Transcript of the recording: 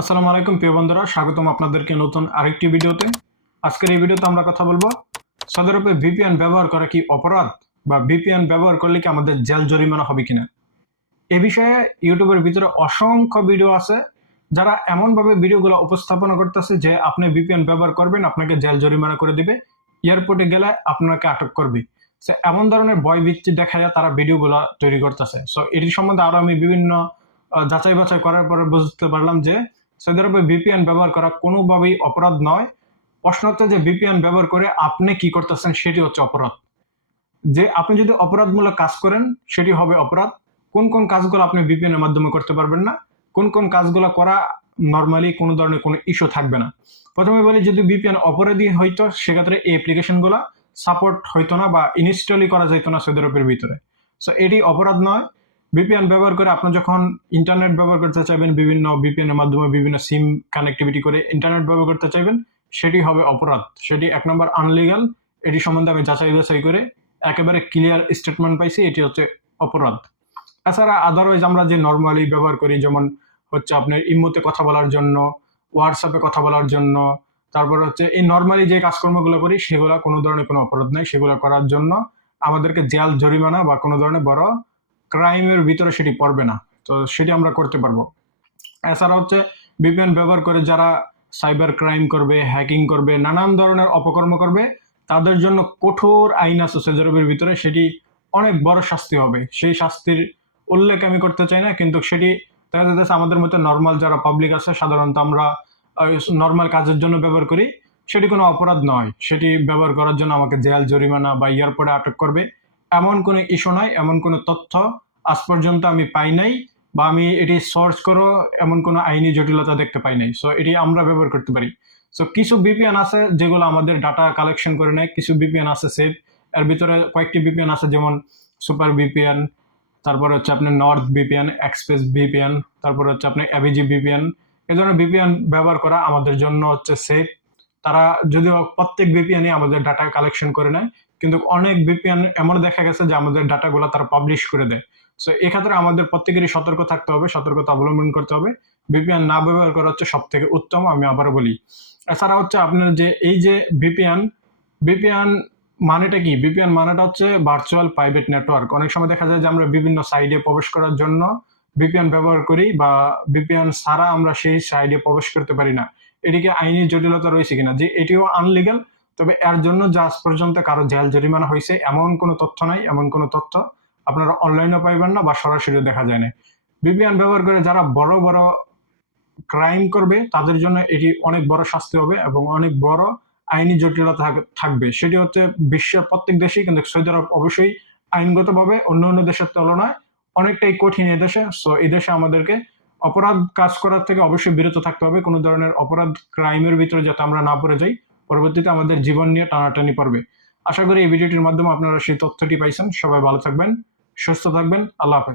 আসসালামু আলাইকুম প্রিয় বন্ধুরা, স্বাগতম আপনাদেরকে নতুন আরেকটি ভিডিওতে। আজকের এই ভিডিওতে আমরা কথা বলবো সৌদি আরবে ভিপিএন ব্যবহার করা কি অপরাধ, বা ভিপিএন ব্যবহার করলে কি আমাদের জেল জরিমানা হবে কিনা। এই বিষয়ে ইউটিউবের ভিতরে অসংখ্য ভিডিও আছে, যারা এমনভাবে ভিডিওগুলো উপস্থাপনা করতেছে যে আপনি ভিপিএন ব্যবহার করবেন, আপনাকে জেল জরিমানা করে দিবে, এয়ারপোর্টে গেলে আপনাকে আটক করবে। সো এমন ধরনের ভয় ভীতি দেখায় তারা ভিডিওগুলো তৈরি করতেছে। সো এটি সম্বন্ধে আরো আমি বিভিন্ন যাচাই বাছাই করার পরে বুঝতে পারলাম যে সৌদি আরবে ভিপিএন ব্যবহার করা কোনোভাবেই অপরাধ নয়। প্রশ্ন হচ্ছে যে ভিপিএন ব্যবহার করে আপনি কি করতেছেন সেটি হচ্ছে অপরাধ। যে আপনি যদি অপরাধমূলক কাজ করেন সেটি হবে অপরাধ। কোন কোন কাজগুলো আপনি ভিপিএন এর মাধ্যমে করতে পারবেন না, কোন কোন কাজগুলো করা নর্মালি কোনো ধরনের কোনো ইস্যু থাকবে না। প্রথমে বলি, যদি ভিপিএন অপরাধী হইতো সেক্ষেত্রে এই অ্যাপ্লিকেশনগুলো সাপোর্ট হইতো না বা ইনস্টলই করা যেত না সৌদি আরবের ভিতরে। সো এটি অপরাধ নয়। ভিপিএন ব্যবহার করে আপনি যখন ইন্টারনেট ব্যবহার করতে চাইবেন, বিভিন্ন ভিপিএন এর মাধ্যমে বিভিন্ন সিম কানেক্টিভিটি করে ইন্টারনেট ব্যবহার করতে চাইবেন, সেটি হবে অপরাধ। সেটি এক নম্বর আনলিগাল। এটি সম্বন্ধে আমি যাচাই বাছাই করে একেবারে ক্লিয়ার স্টেটমেন্ট পাইছি, এটি হচ্ছে অপরাধ। এছাড়া আদারওয়াইজ আমরা যে নর্মালি ব্যবহার করি, যেমন হচ্ছে আপনার ইমোতে কথা বলার জন্য, হোয়াটসঅ্যাপে কথা বলার জন্য, তারপর হচ্ছে এই নর্মালি যে কাজকর্মগুলো করি সেগুলো কোনো ধরনের কোনো অপরাধ নেই। সেগুলো করার জন্য আমাদেরকে জেল জরিমানা বা কোনো ধরনের বড় ক্রাইমের ভিতরে সেটি পড়বে না। তো সেটি আমরা করতে পারবো। এছাড়া হচ্ছে ভিপিএন ব্যবহার করে যারা সাইবার ক্রাইম করবে, হ্যাকিং করবে, নানান ধরনের অপকর্ম করবে, তাদের জন্য কঠোর আইন আছে সৌদি আরবের ভিতরে। সেটি অনেক বড় শাস্তি হবে। সেই শাস্তির উল্লেখ আমি করতে চাই না, কিন্তু সেটি দেখা যাচ্ছে আমাদের মতো নর্মাল যারা পাবলিক আছে, সাধারণত আমরা নর্মাল কাজের জন্য ব্যবহার করি, সেটি কোনো অপরাধ নয়। সেটি ব্যবহার করার জন্য আমাকে জেল জরিমানা বা এয়ারপোর্টে আটক করবে এমন কোনো ইস্যু নয়। এমন কোনো তথ্য আজ পর্যন্ত আমি পাই নাই, বা আমি এটি সার্চ করো এমন কোনো আইনি জটিলতা দেখতে পাই নাই। সো এটি আমরা ব্যবহার করতে পারি। সো কিছু ভিপিএন আছে যেগুলো আমাদের ডাটা কালেকশন করে নেয়, কিছু ভিপিএন আছে সেফ। এর ভিতরে কয়েকটি ভিপিএন আছে, যেমন সুপার ভিপিএন, তারপরে হচ্ছে আপনার নর্থ ভিপিএন, এক্সপ্রেস ভিপিএন, তারপরে হচ্ছে আপনার এভিজি ভিপিএন। এই ধরনের ভিপিএন ব্যবহার করা আমাদের জন্য হচ্ছে সেফ। তারা যদিও প্রত্যেক ভিপিএনই আমাদের ডাটা কালেকশন করে নেয়, কিন্তু অনেক ভিপিএন এমন দেখা গেছে যে আমাদের ডাটাগুলো তারা পাবলিশ করে দেয়। সো এক্ষেত্রে আমাদের প্রত্যেকেরই সতর্ক থাকতে হবে, সতর্কতা অবলম্বন করতে হবে। ভিপিএন না ব্যবহার করা হচ্ছে সব থেকে উত্তম, আমি আবারও বলি। এছাড়া হচ্ছে আপনার যে এই যে ভিপিএন, ভিপিএন মানেটা কি? ভিপিএন মানেটা হচ্ছে ভার্চুয়াল প্রাইভেট নেটওয়ার্ক। অনেক সময় দেখা যায় যে আমরা বিভিন্ন সাইডে প্রবেশ করার জন্য ভিপিএন ব্যবহার করি, বা ভিপিএন ছাড়া আমরা সেই সাইডে প্রবেশ করতে পারি না। এটিকে আইনি জটিলতা রয়েছে কিনা, যে এটিও আনলিগাল। তবে এর জন্য যে আজ পর্যন্ত কারো জেল জরিমানা হয়েছে এমন কোনো তথ্য নাই। এমন কোনো তথ্য আপনারা অনলাইনে পাইবেন না বা সরাসরি দেখা যায় না। ভিপিএন ব্যবহার করে যারা বড় বড় ক্রাইম করবে তাদের জন্য এটি অনেক বড় শাস্তি হবে এবং অনেক বড় আইনি জটিলতা থাকবে। সেটি হচ্ছে বিশ্বের প্রত্যেক দেশেই, কিন্তু সৌদি আরব অবশ্যই আইনগতভাবে অন্য অন্য দেশের তুলনায় অনেকটাই কঠিন এই দেশে। সো এই দেশে আমাদেরকে অপরাধ কাজ করার থেকে অবশ্যই বিরত থাকতে হবে। কোনো ধরনের অপরাধ ক্রাইমের ভিতরে যাতে আমরা না পড়ে যাই, পরবর্তীতে আমাদের জীবন নিয়ে টানাটানি পড়বে। আশা করি এই ভিডিওটির মাধ্যমে আপনারা সেই তথ্যটি পাইছেন। সবাই ভালো থাকবেন, সুস্থ থাকবেন। আল্লাহ হাফেজ।